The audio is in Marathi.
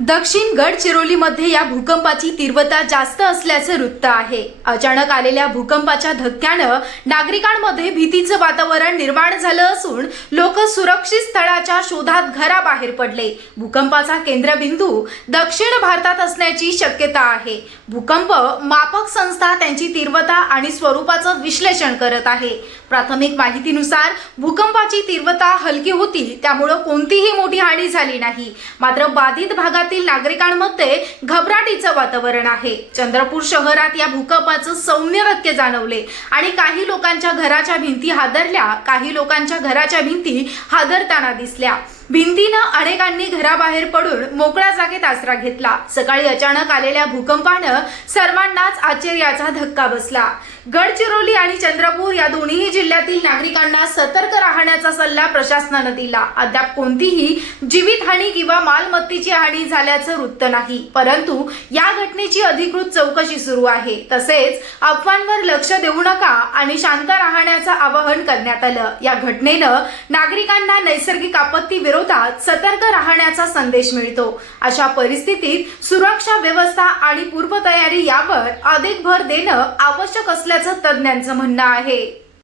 दक्षिण गडचिरोलीमध्ये या भूकंपाची तीव्रता जास्त असल्याचं वृत्त आहे. अचानक आलेल्या भूकंपाच्या धक्क्यानं नागरिकांमध्ये भीतीचं वातावरण निर्माण झालं असून लोक सुरक्षित स्थळाच्या शोधात घराबाहेर पडले. भूकंपाचा केंद्रबिंदू दक्षिण भारतात असण्याची शक्यता आहे. भूकंप मापक संस्था त्यांची तीव्रता आणि स्वरूपाचं विश्लेषण करत आहे. प्राथमिक माहितीनुसार भूकंपाची तीव्रता हलकी होती त्यामुळं कोणतीही मोठी हानी झाली नाही. मात्र बाधित भागात शहरातील नागरिकांमध्ये घबराटीचं वातावरण आहे. चंद्रपूर शहरात या भूकंपाचं सौम्य धक्के जाणवले आणि काही लोकांच्या घराच्या भिंती हादरल्या. काही लोकांच्या घराच्या भिंती हादरताना दिसल्या. भिंतीनं अनेकांनी घराबाहेर पडून मोकळ्या जागेत आसरा घेतला. सकाळी अचानक आलेल्या भूकंपानं सर्वांनाच आश्चर्याचा धक्का बसला. गडचिरोली आणि चंद्रपूर या दोन्ही जिल्ह्यातील नागरिकांना सतर्क राहण्याचा सल्ला प्रशासनानं दिला. अद्याप कोणतीही जीवितहानी किंवा मालमत्तेची हानी झाल्याचं वृत्त नाही. परंतु या घटनेची अधिकृत चौकशी सुरू आहे. तसेच अफवांवर लक्ष देऊ नका आणि शांत राहण्याचं आवाहन करण्यात आलं. या घटनेनं नागरिकांना नैसर्गिक आपत्ती विरोध विरोधात सतर्क राहण्याचा संदेश मिळतो. अशा परिस्थितीत सुरक्षा व्यवस्था आणि पूर्वतयारी यावर अधिक भर देणं आवश्यक असल्याचं तज्ज्ञांचं म्हणणं आहे.